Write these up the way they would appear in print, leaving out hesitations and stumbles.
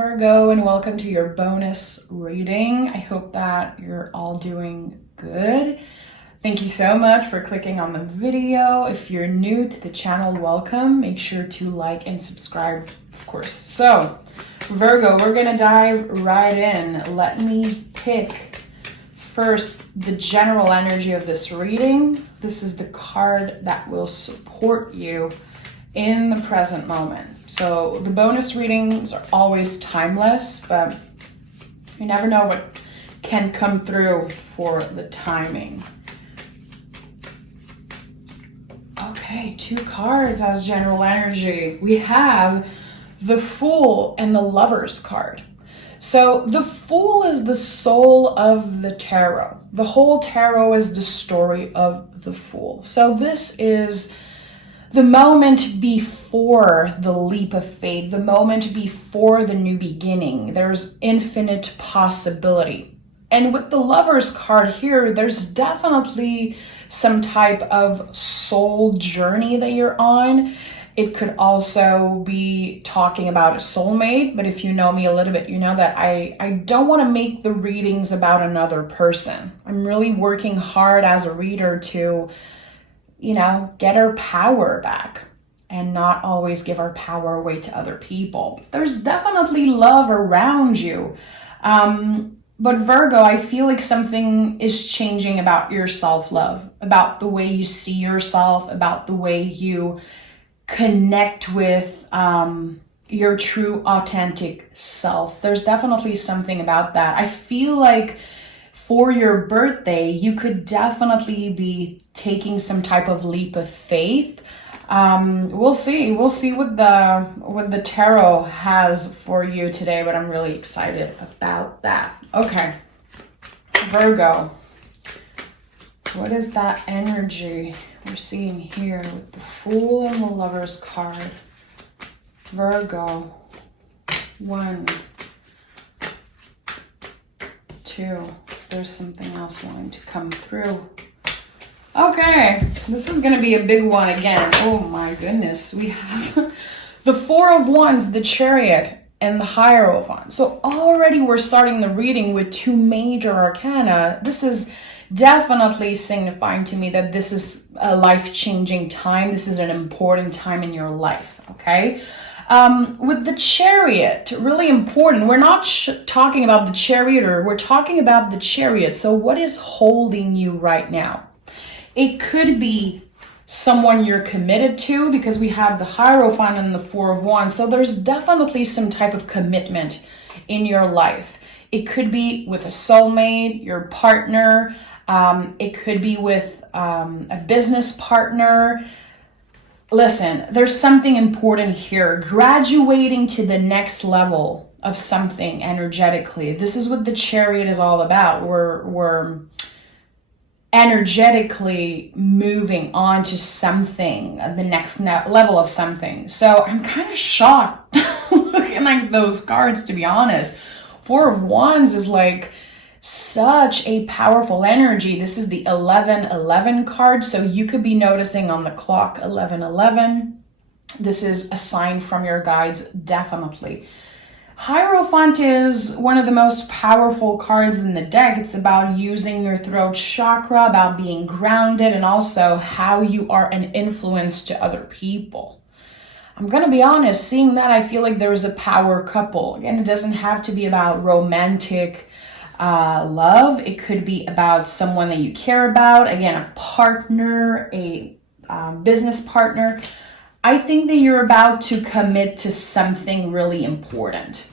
Virgo, and welcome to your bonus reading. I hope that you're all doing good. Thank you so much for clicking on the video. If you're new to the channel, welcome. Make sure to like and subscribe, of course. So, Virgo, we're gonna dive right in. Let me pick first the general energy of this reading. This is the card that will support you in the present moment. So the bonus readings are always timeless, but you never know what can come through for the timing. Okay, 2 cards as general energy. We have the Fool and the Lover's card. So the Fool is the soul of the tarot. The whole tarot is the story of the Fool. So this is the moment before the leap of faith, the moment before the new beginning. There's infinite possibility. And with the Lover's card here, there's definitely some type of soul journey that you're on. It could also be talking about a soulmate, but if you know me a little bit, you know that I don't want to make the readings about another person. I'm really working hard as a reader to get our power back and not always give our power away to other people. There's definitely love around you. But Virgo, I feel like something is changing about your self-love, about the way you see yourself, about the way you connect with your true authentic self. There's definitely something about that. I feel like for your birthday, you could definitely be taking some type of leap of faith. We'll see what the tarot has for you today, but I'm really excited about that. Okay, Virgo, what is that energy we're seeing here with the Fool and the Lover's card? Virgo, 1, 2. There's something else wanting to come through. Okay, this is going to be a big one again. Oh my goodness. We have the 4 of Wands, the Chariot, and the Hierophant. So already we're starting the reading with 2 major arcana. This is definitely signifying to me that this is a life-changing time. This is an important time in your life, okay? With the Chariot, really important. We're not talking about the charioteer, we're talking about the chariot. So what is holding you right now? It could be someone you're committed to, because we have the Hierophant and the 4 of Wands. So there's definitely some type of commitment in your life. It could be with a soulmate, your partner. It could be with a business partner. Listen, there's something important here. Graduating to the next level of something energetically. This is what the Chariot is all about. We're energetically moving on to something, the next level of something. So I'm kind of shocked looking at those cards, to be honest. 4 of Wands is like such a powerful energy. This is the 1111 card, so you could be noticing on the clock 1111. This is a sign from your guides, definitely. Hierophant is one of the most powerful cards in the deck. It's about using your throat chakra, about being grounded, and also how you are an influence to other people. I'm gonna be honest, seeing that, I feel like there is a power couple. Again, it doesn't have to be about romantic love. It could be about someone that you care about. Again, a partner, a business partner. I think that you're about to commit to something really important.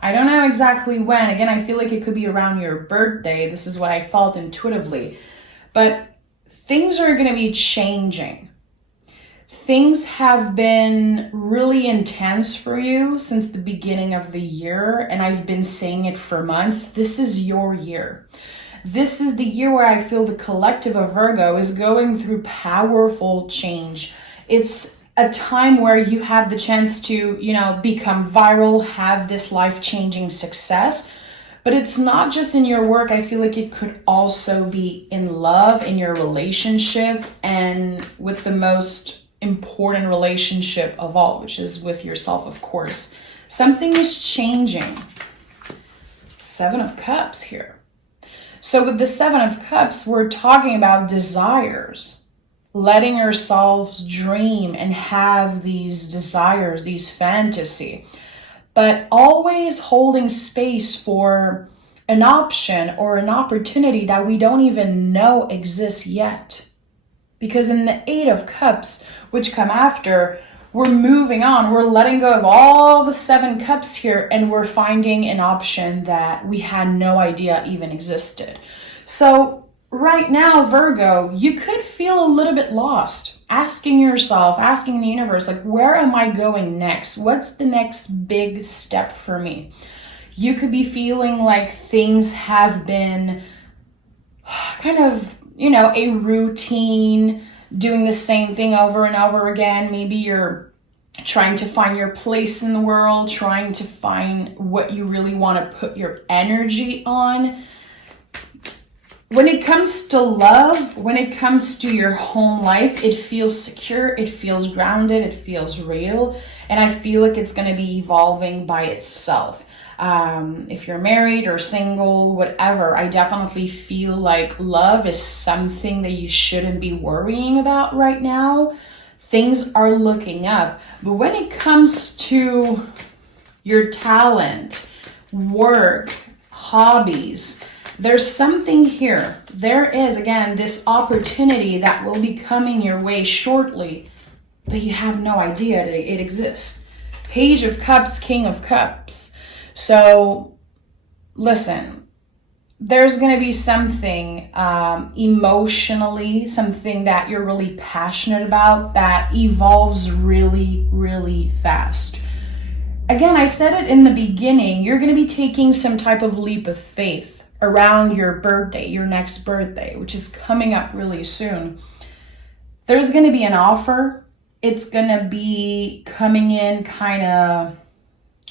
I don't know exactly when. Again, I feel like it could be around your birthday. This is what I felt intuitively. But things are going to be changing. Things have been really intense for you since the beginning of the year, and I've been saying it for months. This is your year. This is the year where I feel the collective of Virgo is going through powerful change. It's a time where you have the chance to, become viral, have this life-changing success. But it's not just in your work. I feel like it could also be in love, in your relationship, and with the most important relationship of all, which is with yourself, of course. Something is changing. Seven of Cups here. So with the Seven of Cups, we're talking about desires. Letting yourselves dream and have these desires, these fantasy. But always holding space for an option or an opportunity that we don't even know exists yet. Because in the Eight of Cups, which come after, we're moving on. We're letting go of all the Seven Cups here, and we're finding an option that we had no idea even existed. So right now, Virgo, you could feel a little bit lost, asking yourself, asking the universe, like, where am I going next? What's the next big step for me? You could be feeling like things have been kind of, a routine, doing the same thing over and over again. Maybe you're trying to find your place in the world, trying to find what you really want to put your energy on. When it comes to love, when it comes to your home life, it feels secure, it feels grounded, it feels real, and I feel like it's going to be evolving by itself. If you're married or single, whatever, I definitely feel like love is something that you shouldn't be worrying about right now. Things are looking up. But when it comes to your talent, work, hobbies, there's something here. There is, again, this opportunity that will be coming your way shortly, but you have no idea that it exists. Page of Cups, King of Cups. So, listen, there's going to be something emotionally, something that you're really passionate about that evolves really, really fast. Again, I said it in the beginning, you're going to be taking some type of leap of faith around your birthday, your next birthday, which is coming up really soon. There's going to be an offer. It's going to be coming in kind of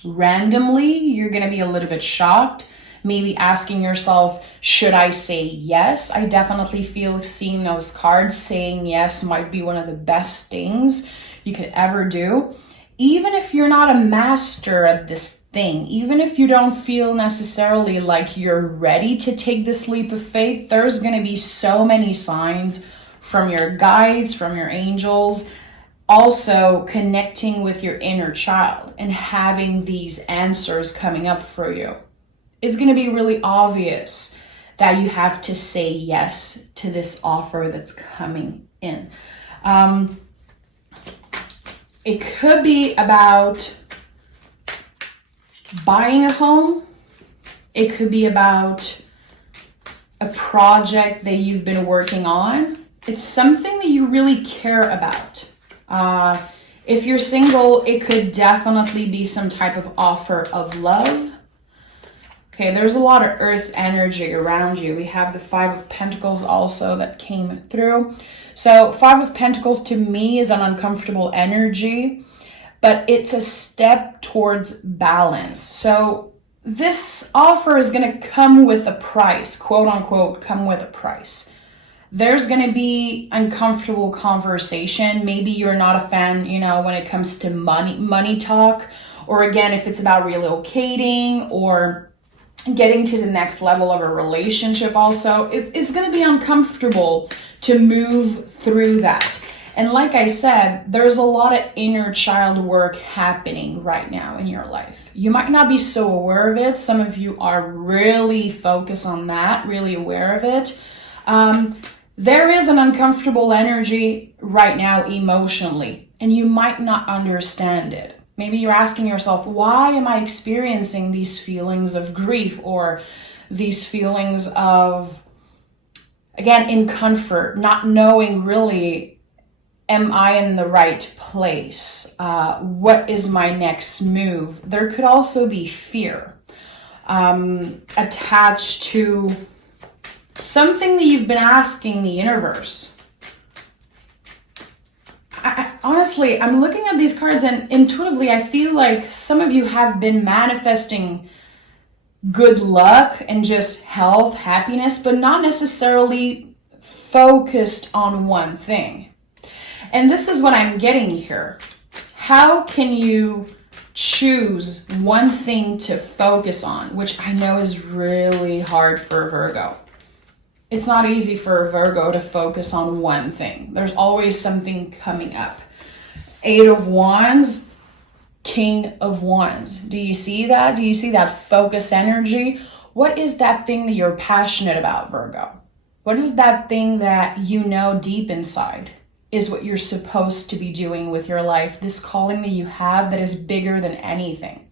randomly. You're going to be a little bit shocked, maybe asking yourself, should I say yes? I definitely feel seeing those cards, saying yes might be one of the best things you could ever do. Even if you're not a master at this thing, even if you don't feel necessarily like you're ready to take this leap of faith, there's going to be so many signs from your guides, from your angels, also connecting with your inner child and having these answers coming up for you. It's going to be really obvious that you have to say yes to this offer that's coming in. It could be about buying a home. It could be about a project that you've been working on. It's something that you really care about. If you're single, it could definitely be some type of offer of love. Okay, there's a lot of earth energy around you. We have the Five of Pentacles also that came through. So Five of Pentacles to me is an uncomfortable energy, but it's a step towards balance. So this offer is going to come with a price, quote unquote, come with a price. There's going to be uncomfortable conversation. Maybe you're not a fan, when it comes to money talk, or again, if it's about relocating or getting to the next level of a relationship also, it's going to be uncomfortable to move through that. And like I said, there's a lot of inner child work happening right now in your life. You might not be so aware of it. Some of you are really focused on that, really aware of it. There is an uncomfortable energy right now emotionally, and you might not understand it. Maybe you're asking yourself, why am I experiencing these feelings of grief or these feelings of, again, discomfort, not knowing really, am I in the right place? What is my next move? There could also be fear attached to something that you've been asking the universe. Honestly, I'm looking at these cards and intuitively I feel like some of you have been manifesting good luck and just health, happiness, but not necessarily focused on one thing. And this is what I'm getting here. How can you choose one thing to focus on, which I know is really hard for Virgo. It's not easy for a Virgo to focus on one thing. There's always something coming up. 8 of Wands, King of Wands. Do you see that? Do you see that focus energy? What is that thing that you're passionate about, Virgo? What is that thing that you know deep inside is what you're supposed to be doing with your life? This calling that you have that is bigger than anything.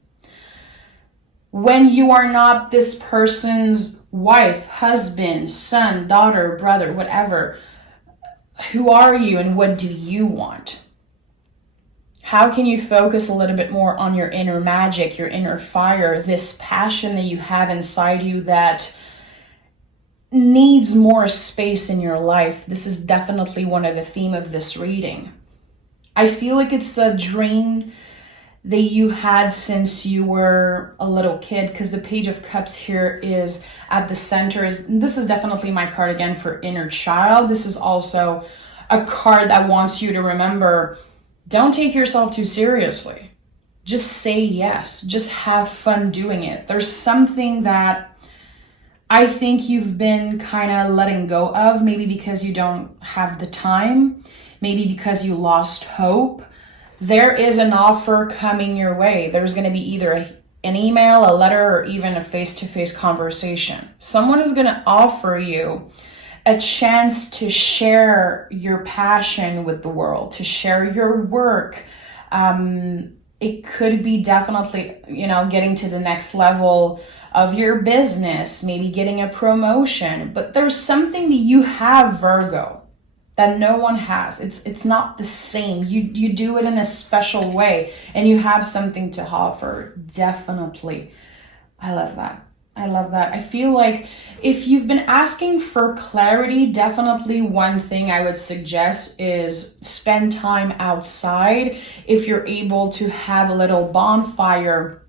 When you are not this person's wife, husband, son, daughter, brother, whatever, who are you and what do you want? How can you focus a little bit more on your inner magic, your inner fire, this passion that you have inside you that needs more space in your life? This is definitely one of the themes of this reading. I feel like it's a dream that you had since you were a little kid, because the Page of Cups here is at the center. This is definitely my card again for inner child. This is also a card that wants you to remember, don't take yourself too seriously. Just say yes. Just have fun doing it. There's something that I think you've been kind of letting go of, maybe because you don't have the time, maybe because you lost hope. There is an offer coming your way. There's going to be either an email, a letter, or even a face-to-face conversation. Someone is going to offer you a chance to share your passion with the world, to share your work. It could be definitely, getting to the next level of your business, maybe getting a promotion. But there's something that you have, Virgo, that no one has. It's not the same. You do it in a special way, and you have something to offer. Definitely. I love that. I love that. I feel like if you've been asking for clarity, definitely one thing I would suggest is spend time outside. If you're able to have a little bonfire,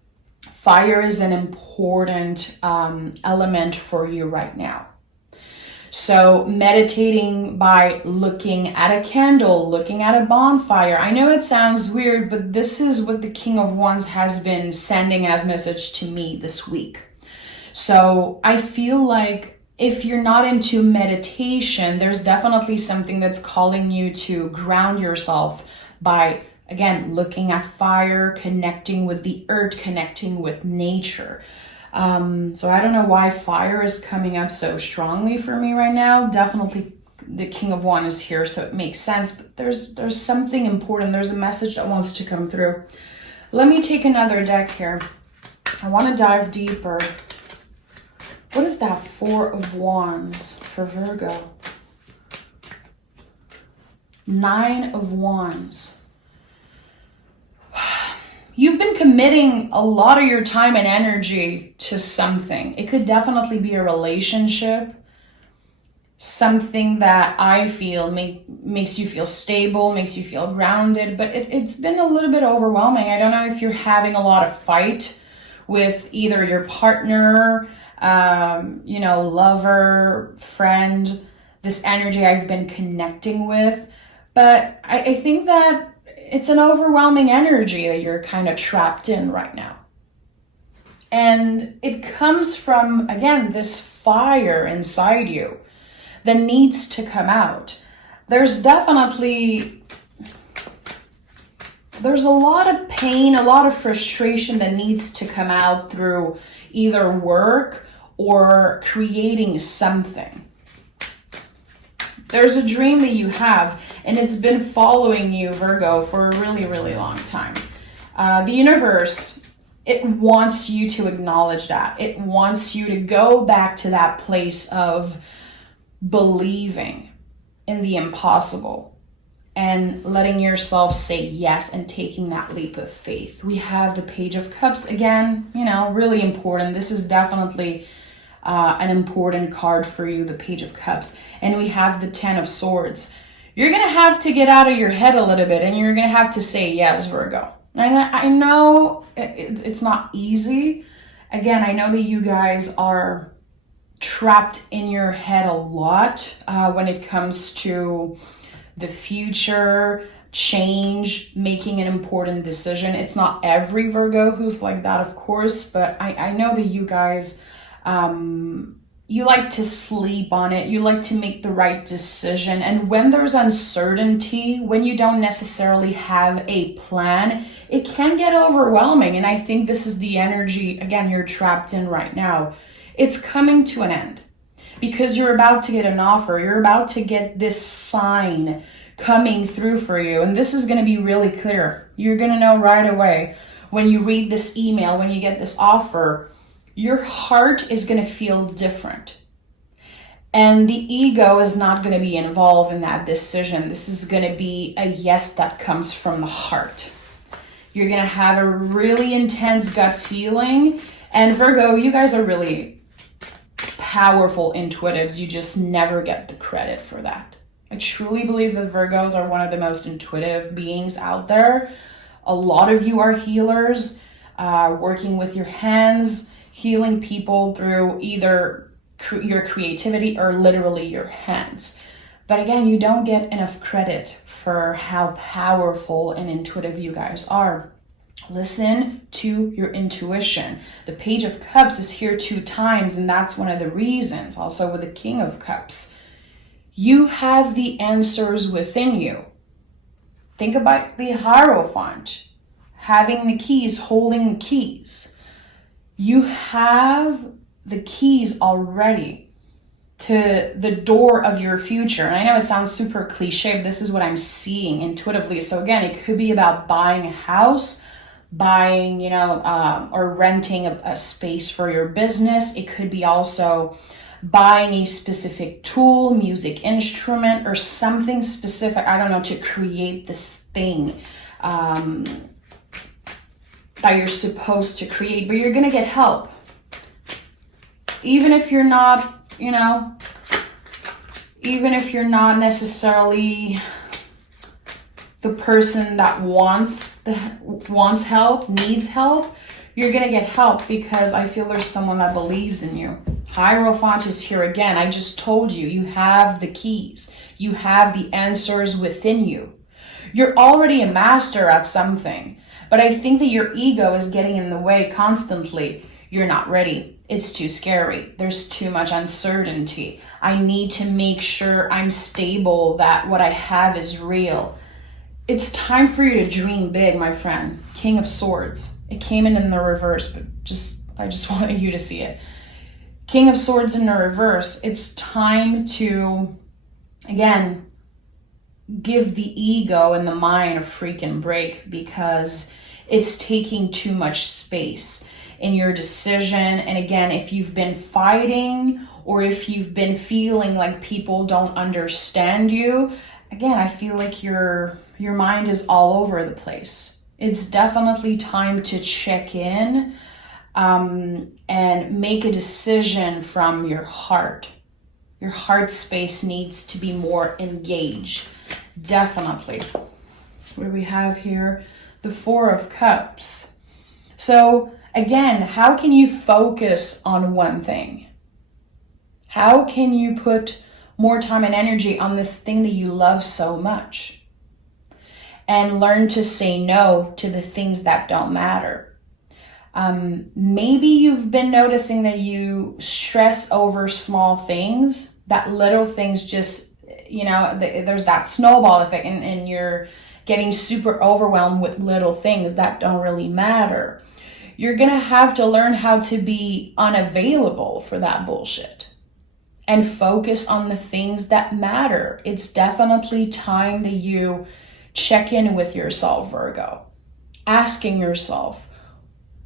fire is an important element for you right now. So meditating by looking at a candle, looking at a bonfire. I know it sounds weird, but this is what the King of Wands has been sending as message to me this week. So I feel like if you're not into meditation, there's definitely something that's calling you to ground yourself by, again, looking at fire, connecting with the earth, connecting with nature. So I don't know why fire is coming up so strongly for me right now. Definitely the King of Wands is here, so it makes sense. But there's something important. There's a message that wants to come through. Let me take another deck here. I want to dive deeper. What is that 4 of Wands for Virgo? 9 of Wands. You've been committing a lot of your time and energy to something. It could definitely be a relationship, something that I feel makes you feel stable, makes you feel grounded, but it's been a little bit overwhelming. I don't know if you're having a lot of fight with either your partner, lover, friend, this energy I've been connecting with. But I think that it's an overwhelming energy that you're kind of trapped in right now. And it comes from, again, this fire inside you that needs to come out. There's a lot of pain, a lot of frustration that needs to come out through either work or creating something. There's a dream that you have, and it's been following you, Virgo, for a really, really long time. The universe, it wants you to acknowledge that. It wants you to go back to that place of believing in the impossible and letting yourself say yes and taking that leap of faith. We have the Page of Cups again, really important. This is definitely an important card for you, the Page of Cups. And we have the 10 of Swords. You're going to have to get out of your head a little bit, and you're going to have to say yes, Virgo. And I know it's not easy. Again, I know that you guys are trapped in your head a lot when it comes to the future, change, making an important decision. It's not every Virgo who's like that, of course, but I know that you guys, you like to sleep on it. You like to make the right decision. And when there's uncertainty, when you don't necessarily have a plan, it can get overwhelming. And I think this is the energy, again, you're trapped in right now. It's coming to an end because you're about to get an offer. You're about to get this sign coming through for you. And this is going to be really clear. You're going to know right away when you read this email, when you get this offer, your heart is going to feel different. And the ego is not going to be involved in that decision. This is going to be a yes that comes from the heart. You're going to have a really intense gut feeling. And Virgo, you guys are really powerful intuitives. You just never get the credit for that. I truly believe that Virgos are one of the most intuitive beings out there. A lot of you are healers, working with your hands, healing people through either your creativity or literally your hands. But again, you don't get enough credit for how powerful and intuitive you guys are. Listen to your intuition. The Page of Cups is here 2 times, and that's one of the reasons. Also with the King of Cups, you have the answers within you. Think about the Hierophant, having the keys, holding the keys. You have the keys already to the door of your future. And I know it sounds super cliche, but this is what I'm seeing intuitively. So again, it could be about buying a house, buying, or renting a space for your business. It could be also buying a specific tool, music instrument, or something specific, I don't know, to create this thing that you're supposed to create, but you're going to get help. Even if you're not, even if you're not necessarily the person that wants help, needs help, you're going to get help because I feel there's someone that believes in you. Hierophant is here again. I just told you, you have the keys. You have the answers within you. You're already a master at something. But I think that your ego is getting in the way constantly. You're not ready. It's too scary. There's too much uncertainty. I need to make sure I'm stable, that what I have is real. It's time for you to dream big, my friend. King of Swords. It came in the reverse, but I just wanted you to see it. King of Swords in the reverse. It's time to, again, give the ego and the mind a freaking break because it's taking too much space in your decision. And again, if you've been fighting or if you've been feeling like people don't understand you, again, I feel like your mind is all over the place. It's definitely time to check in and make a decision from your heart. Your heart space needs to be more engaged. Definitely. What do we have here? The Four of Cups. So again, how can you focus on one thing? How can you put more time and energy on this thing that you love so much? And learn to say no to the things that don't matter. Maybe you've been noticing that you stress over small things, that little things just, there's that snowball effect and you're getting super overwhelmed with little things that don't really matter. You're going to have to learn how to be unavailable for that bullshit and focus on the things that matter. It's definitely time that you check in with yourself, Virgo, asking yourself,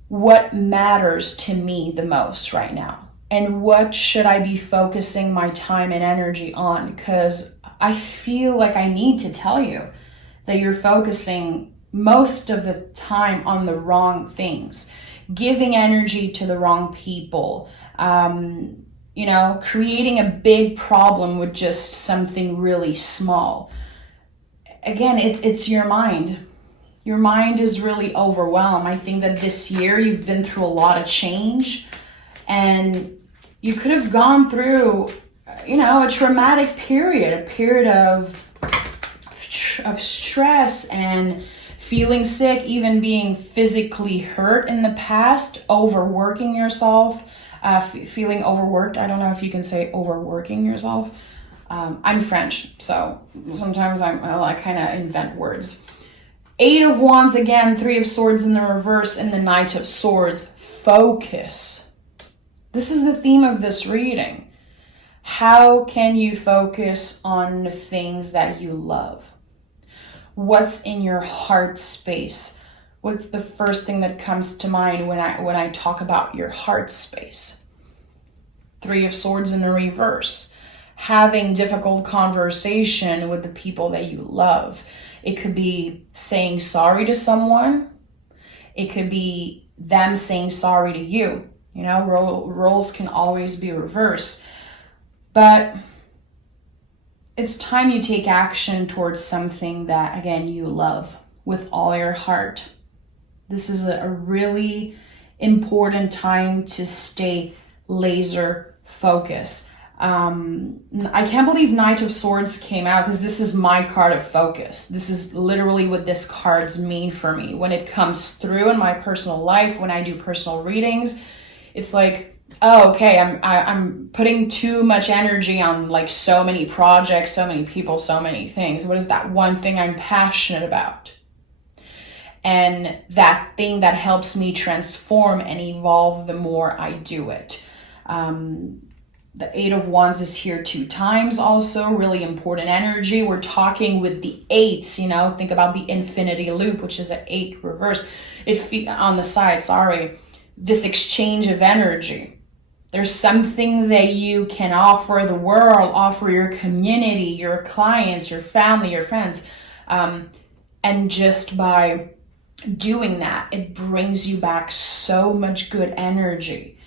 what matters to me the most right now? And what should I be focusing my time and energy on? Because I feel like I need to tell you that you're focusing most of the time on the wrong things, giving energy to the wrong people, creating a big problem with just something really small. Again, it's your mind. Your mind is really overwhelmed. I think that this year you've been through a lot of change and you could have gone through, a traumatic period, a period of of stress and feeling sick, even being physically hurt in the past, overworking yourself, feeling overworked. I don't know if you can say overworking yourself. I'm French, so sometimes I kind of invent words. 8 of Wands again, 3 of Swords in the reverse, and the Knight of Swords. Focus. This is the theme of this reading. How can you focus on the things that you love? What's in your heart space? What's the first thing that comes to mind when I talk about your heart space? 3 of Swords in the reverse. Having difficult conversation with the people that you love. It could be saying sorry to someone. It could be them saying sorry to you. You know, roles can always be reversed. But it's time you take action towards something that, again, you love with all your heart. This is a really important time to stay laser focused. I can't believe Knight of Swords came out because this is my card of focus. This is literally what this cards mean for me. When it comes through in my personal life, when I do personal readings, it's like, oh, okay, I'm putting too much energy on like so many projects, so many people, so many things. What is that one thing I'm passionate about? And that thing that helps me transform and evolve the more I do it. The 8 of Wands is here 2 times also, really important energy. We're talking with the 8s, you know, think about the infinity loop, which is an 8 reverse. On the side, sorry, this exchange of energy. There's something that you can offer the world, offer your community, your clients, your family, your friends. And just by doing that, it brings you back so much good energy.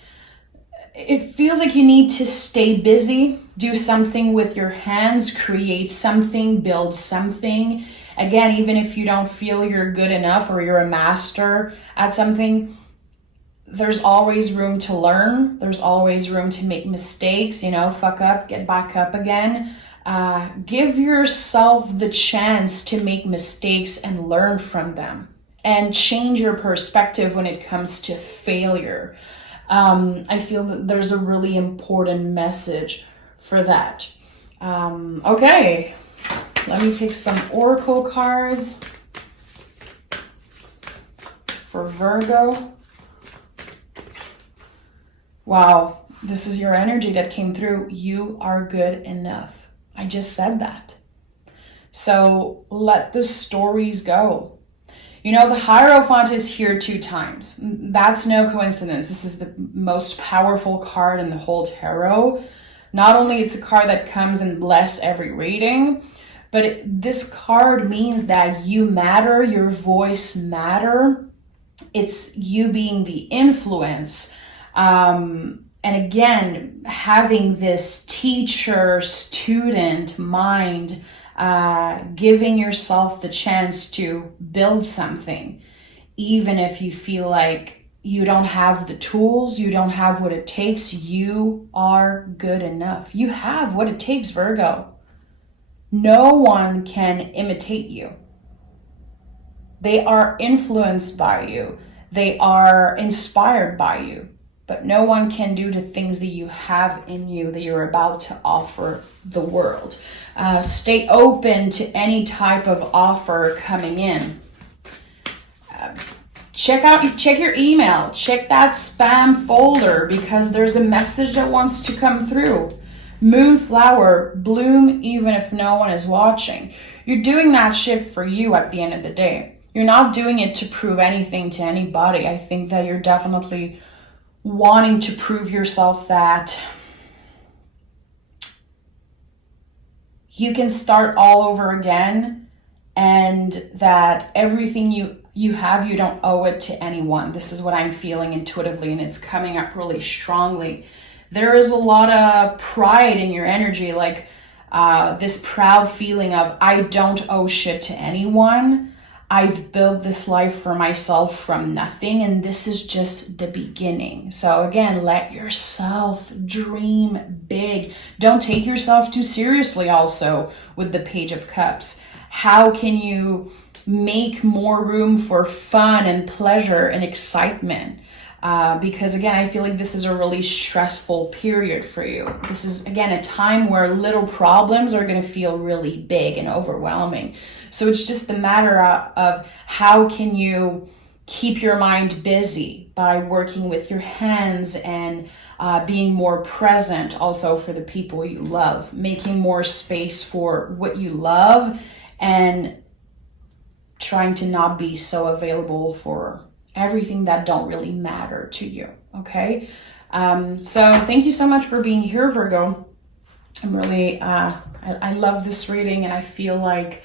It feels like you need to stay busy, do something with your hands, create something, build something. Again, even if you don't feel you're good enough or you're a master at something, there's always room to learn. There's always room to make mistakes, you know, fuck up, get back up again. Give yourself the chance to make mistakes and learn from them and change your perspective when it comes to failure. I feel that there's a really important message for that. Okay, let me pick some oracle cards for Virgo. Wow, this is your energy that came through. You are good enough. I just said that. So let the stories go. You know, the Hierophant is here 2 times. That's no coincidence. This is the most powerful card in the whole tarot. Not only it's a card that comes and bless every reading, but this card means that you matter, your voice matter. It's you being the influence. And again, having this teacher-student mind, giving yourself the chance to build something, even if you feel like you don't have the tools, you don't have what it takes, you are good enough. You have what it takes, Virgo. No one can imitate you. They are influenced by you. They are inspired by you. But no one can do the things that you have in you that you're about to offer the world. Stay open to any type of offer coming in. Check your email. Check that spam folder because there's a message that wants to come through. Moonflower, bloom even if no one is watching. You're doing that shit for you at the end of the day. You're not doing it to prove anything to anybody. I think that you're definitely wanting to prove yourself that you can start all over again and that everything you have, you don't owe it to anyone. This is what I'm feeling intuitively, and it's coming up really strongly. There is a lot of pride in your energy, like this proud feeling of, I don't owe shit to anyone. I've built this life for myself from nothing, and this is just the beginning. So again, let yourself dream big. Don't take yourself too seriously also with the Page of Cups. how can you make more room for fun and pleasure and excitement? Because again, I feel like this is a really stressful period for you. This is, again, a time where little problems are going to feel really big and overwhelming. So it's just a matter of how can you keep your mind busy by working with your hands and being more present also for the people you love, making more space for what you love, and trying to not be so available for everything that don't really matter to you. Okay. So thank you so much for being here, Virgo. I'm really, I love this reading, and I feel like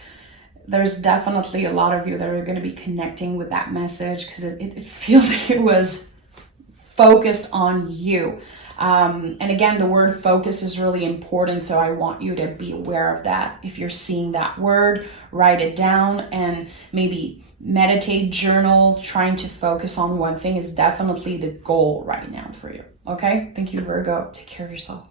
there's definitely a lot of you that are going to be connecting with that message, because it feels like it was focused on you. And again, the word focus is really important, so I want you to be aware of that. If you're seeing that word, write it down and maybe meditate, journal. Trying to focus on one thing is definitely the goal right now for you. Okay? Thank you, Virgo. Take care of yourself.